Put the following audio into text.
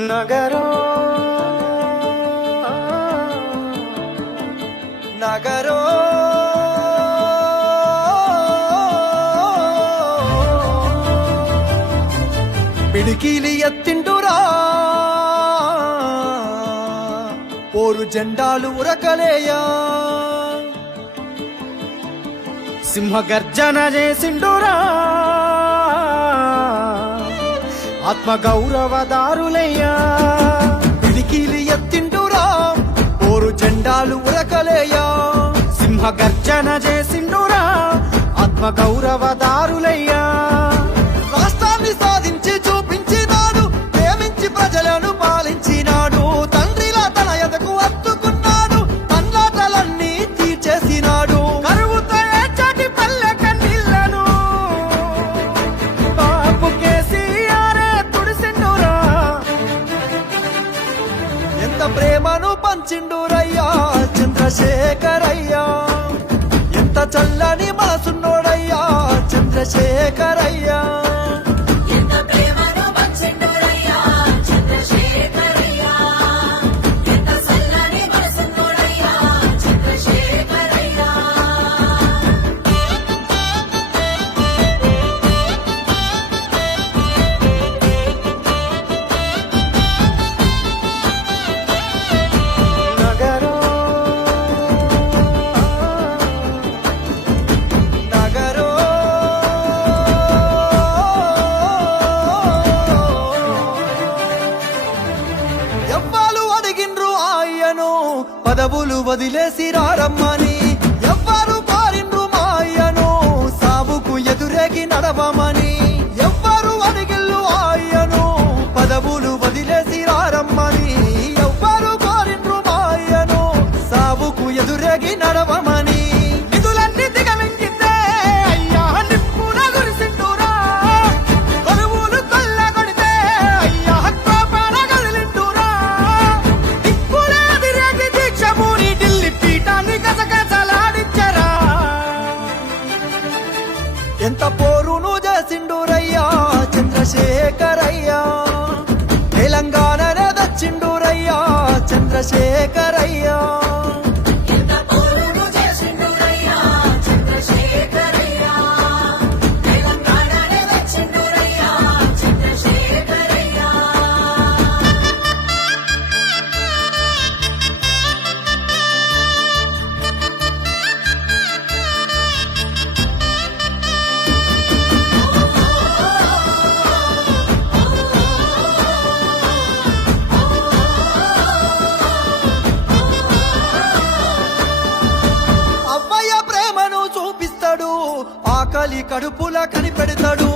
నగరో నగరో పిడికిలి ఎత్తిండురా పోరు జెండాలు ఉరకలేయా సింహగర్జన చేసిండురా ఆత్మ గౌరవదారులయ్యా పిడికిలి ఎత్తిండురా పోరు జెండాలు ఉరకలేయా సింహగర్జన చేసిండురా ఆత్మ గౌరవదారులయ్యా రాష్ట్రాన్ని సాధించి చూపించినాడు ప్రేమించి ప్రజలను పాలించినాడు తండ్రిలా తన ఎదకు అత్తుకున్నాడు తన్లాటలన్నీ తీర్చేసినాడు కరువుతో ఏచటి పల్లె కన్నీళ్లను బాపు కేసీఆరే తుడిసిండురా ఎంత ప్రేమను పంచిండురయ్యా చంద్రశేఖరయ్యా ఎంత చల్లని మనసున్నోడయ్యా చంద్రశేఖరయ్యా పదవులు వదిలేసి రారమ్మని ఎవ్వరు కోరిండ్రు మాయను సాబుకు ఎదురేగి నడవమని ఎవ్వరు అడిగిల్లు ఆయను పదవులు వదిలేసి రారమ్మని ఎవ్వరు కోరిండ్రు మాయను సాబుకు ఎదురేగి నడవమని నిధులన్నీ దిగమింగితే అయ్యా నిప్పున గురిసిండురా కొలువులు కొల్లగొడితే అయ్యా కోపాన కదిలిండురా దిక్కులే ఎదిరేగి దీక్షమూని ఢిల్లీ పీఠాన్ని గజగజలాడించరా ఎంత పోరును చేసిండురయ్యా చంద్రశేఖరయ్యా తెలంగాణనే దచ్చిండురయ్యా చంద్రశేఖరయ్యా ఆకలి కడుపుల కనిపెడతాడు